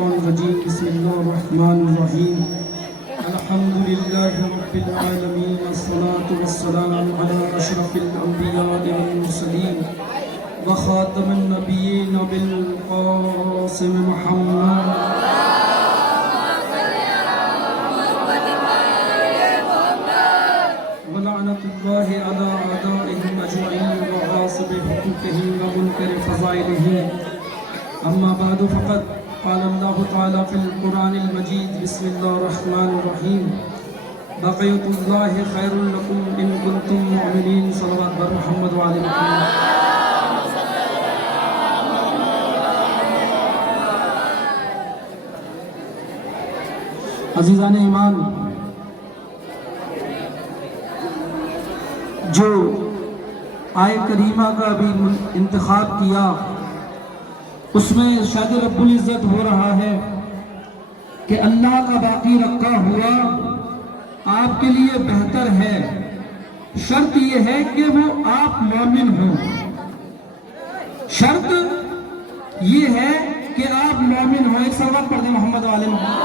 الشيطان الرجيم بسم الله الرحمن الرحيم الحمد لله رب العالمين والصلاة والسلام على أشرف الأنبياء والمرسلين وخاتم النبيين بالقاسم محمد ولعنة الله على أعدائهم أجمعين وغاصب حقوقهم ومنكر فضائلهم أما بعد فقد قال الله تعالى في القرآن المجيد بسم الله الرحمن الرحيم بقية الله خير لكم إن كنتم مؤمنين صلوات بر محمد وعلى محمد. عزیزان ایمان، جو آیہ کریمہ کا ابھی انتخاب کیا اس میں ارشاد رب العزت ہو رہا ہے کہ اللہ کا باقی رکھا ہوا آپ کے لیے بہتر ہے، شرط یہ ہے کہ وہ آپ مومن ہوں. شرط یہ ہے کہ آپ مومن ہوں. ایک صلوات پڑھ دیں محمد والے محمد.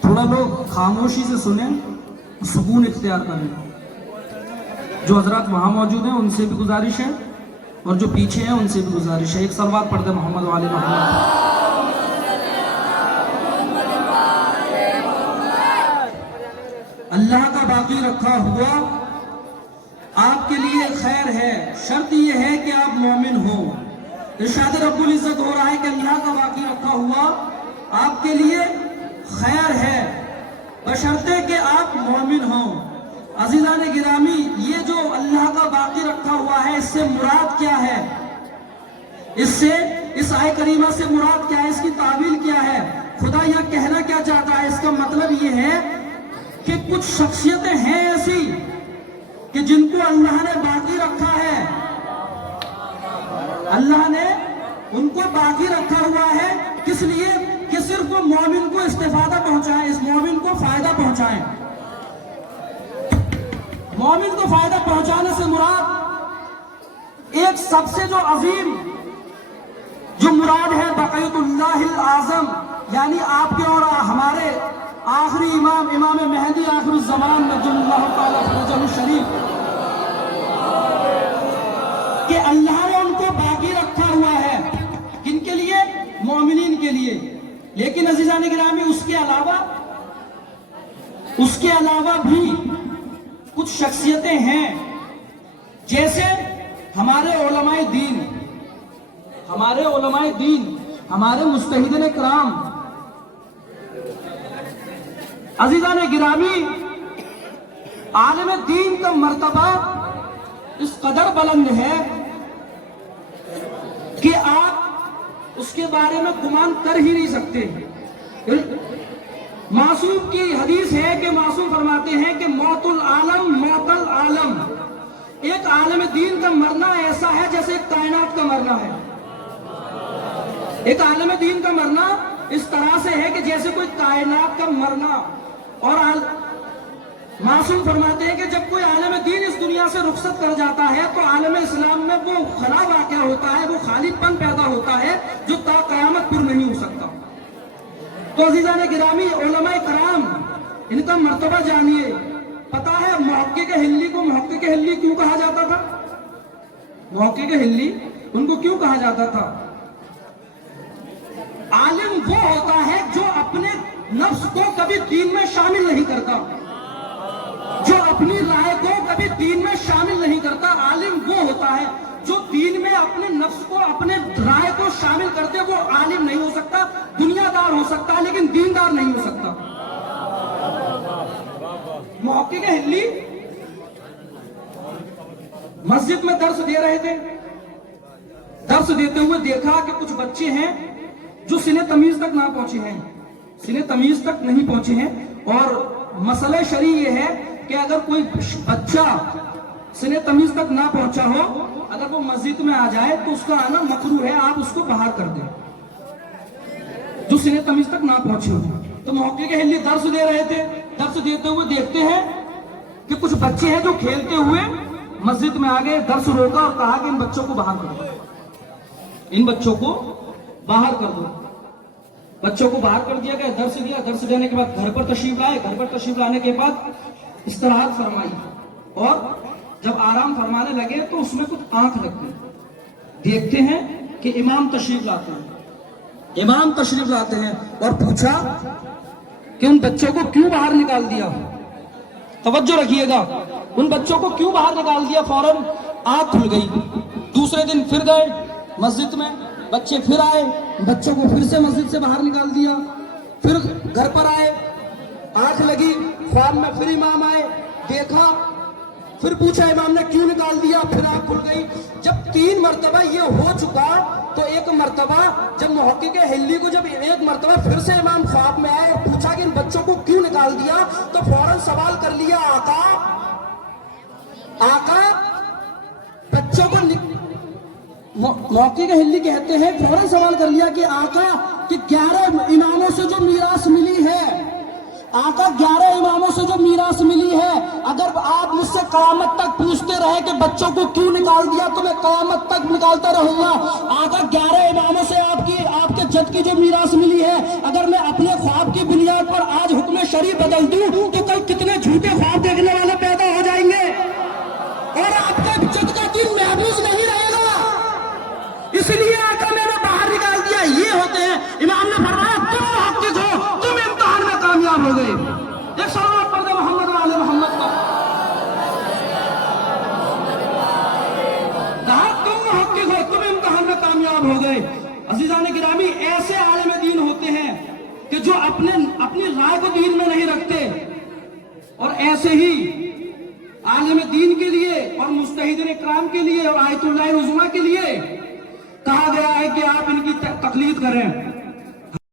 تھوڑا لوگ خاموشی سے سنیں، سکون اختیار کریں. جو حضرات وہاں موجود ہیں ان سے بھی گزارش ہے اور جو پیچھے ہیں ان سے بھی گزارش ہے. ایک صلوات پڑھ دیں محمد والے محمد. اللہ کا باقی رکھا ہوا آپ کے لیے خیر ہے، شرط یہ ہے کہ آپ مومن ہو. ارشاد رب العزت ہو رہا ہے کہ اللہ کا باقی رکھا ہوا آپ کے لیے خیر ہے بشرطے کہ آپ مومن ہوں. عزیزان گرامی، یہ جو اللہ کا باقی رکھا ہوا ہے اس سے مراد کیا ہے؟ اس آیہ کریمہ سے مراد کیا ہے؟ اس کی تعبیر کیا ہے؟ خدا یہ کہنا کیا چاہتا ہے؟ اس کا مطلب یہ ہے کہ کچھ شخصیتیں ہیں ایسی کہ جن کو اللہ نے باقی رکھا ہے. اللہ نے ان کو باقی رکھا ہوا ہے کس لیے؟ کہ صرف وہ مومن کو استفادہ پہنچائیں، اس مومن کو فائدہ پہنچائیں. مومن کو فائدہ پہنچانے سے مراد ایک سب سے جو عظیم جو مراد ہے بقیت اللہ الاعظم، یعنی آپ کے اور ہمارے آخری امام مہدی آخر الزمان نجل اللہ تعالیٰ فرجہ الشریف، کہ اللہ نے ان کو باقی رکھا ہوا ہے. کن کے لیے؟ مومنین کے لیے. لیکن عزیزان گرامی، اس کے علاوہ بھی کچھ شخصیتیں ہیں جیسے ہمارے علماء دین، ہمارے مجتہدین کرام. عزیزان گرامی، عالم دین کا مرتبہ اس قدر بلند ہے کہ آپ اس کے بارے میں گمان کر ہی نہیں سکتے. معصوم کی حدیث ہے کہ معصوم فرماتے ہیں کہ موت العالم موت العالم، ایک عالم دین کا مرنا ایسا ہے جیسے ایک کائنات کا مرنا ہے. ایک عالم دین کا مرنا اس طرح سے ہے کہ جیسے کوئی کائنات کا مرنا. اور معصوم فرماتے ہیں کہ جب کوئی عالم دین اس دنیا سے رخصت کر جاتا ہے تو عالم اسلام میں وہ خلا واقع ہوتا ہے، وہ خالی پن پیدا ہوتا ہے جو تا قیامت پر نہیں ہو سکتا. تو عزیزان گرامی، علماء کرام ان کا مرتبہ جانیے. پتا ہے محقق ہلی کو محقق ہلی کیوں کہا جاتا تھا؟ محقق ہلی ان کو کیوں کہا جاتا تھا؟ عالم وہ ہوتا ہے جو اپنے نفس کو کبھی دین میں شامل نہیں کرتا، جو اپنی رائے کو کبھی دین میں شامل نہیں کرتا. عالم وہ ہوتا ہے جو دین میں اپنے نفس کو اپنے رائے کو شامل کرتے. وہ عالم نہیں ہو سکتا، دنیا دار ہو سکتا ہے لیکن دیندار نہیں ہو سکتا. محقق ہلی مسجد میں درس دے رہے تھے. درس دیتے ہوئے دیکھا کہ کچھ بچے ہیں جو سنِ تمیز تک نہ پہنچے ہیں، سنِ تمیز تک نہیں پہنچے ہیں. اور مسئلہ شرعی یہ ہے کہ اگر کوئی بچہ سنِ تمیز تک نہ پہنچا ہو، اگر وہ مسجد میں آ جائے تو اس کا آنا مکروہ ہے، آپ اس کو باہر کر دیں جو سنِ تمیز تک نہ پہنچے ہو. تو محقق ہلی درس دے رہے تھے. درس دیتے ہوئے دیکھتے ہیں کہ کچھ بچے ہیں جو کھیلتے ہوئے مسجد میں آگے درس روکا اور کہا کہ ان بچوں کو باہر کر دو، ان بچوں کو باہر کر دو۔ بچوں کو باہر کر دیا گیا، درس دیا، درس دینے کے بعد گھر پر تشریف لائے، گھر پر تشریف لانے کے بعد استراحت فرمائی، اور جب آرام فرمانے لگے تو اس میں کچھ آنکھ لگ گئی۔ دیکھتے ہیں کہ امام تشریف لاتے ہیں، امام تشریف لاتے ہیں اور پوچھا کہ ان بچوں کو کیوں باہر نکال دیا؟ توجہ رکھیے گا، ان بچوں کو کیوں باہر نکال دیا؟ فوراً آنکھ کھل گئی۔ دوسرے دن پھر گئے مسجد میں، بچے پھر آئے، بچوں کو پھر سے مسجد سے باہر نکال دیا۔ پھر گھر پر آئے، آنکھ لگی، خواب میں پھر امام آئے، دیکھا، پھر پوچھا امام نے کیوں نکال دیا؟ پھر آنکھ کھل گئی۔ جب 3 مرتبہ یہ ہو چکا تو ایک مرتبہ جب محقق حلی کو جب ایک مرتبہ پھر سے امام خواب میں آئے اور پوچھا کہ ان بچوں کو کیوں نکال دیا، تو فوراً سوال کر لیا، آقا بچوں کو محقق حلی کہتے ہیں فوراً سوال کر لیا کہ آقا کہ 11 اماموں سے جو میراث ملی ہے، آقا 11 اماموں سے جو میراث ملی ہے، اگر آپ مجھ سے قیامت تک پوچھتے رہے کہ بچوں کو کیوں نکال دیا تو میں قیامت تک نکالتا رہوں گا۔ آقا 11 اماموں سے آپ کے جد کی جو میراث ملی ہے، اگر میں اپنے خواب کی بنیاد پر آج حکم شرعی بدل دوں تو کل کتنے جھوٹے خواب دیکھنے والے پیدا ہو جائیں گے اور آپ کے جد کا دین محفوظ نہیں رہے گا۔ اس لیے آقا میں نے باہر نکال دیا۔ یہ ہوتے ہیں، امام نے فرمایا تم محقق ہو، تم امتحان میں کامیاب ہو گئے۔ ایک صلوات پڑھ دے محمد والے محمد پر۔ کہا تم محقق ہو، تم امتحان میں کامیاب ہو گئے۔ عزیزان گرامی، ایسے عالم دین ہوتے ہیں کہ جو اپنی رائے کو دین میں نہیں رکھتے، اور ایسے ہی عالم دین کے لیے اور مجتہدین اکرام کے لیے اور آیت اللہ عظمیٰ کے لیے کہا گیا ہے کہ آپ ان کی تقلید کریں۔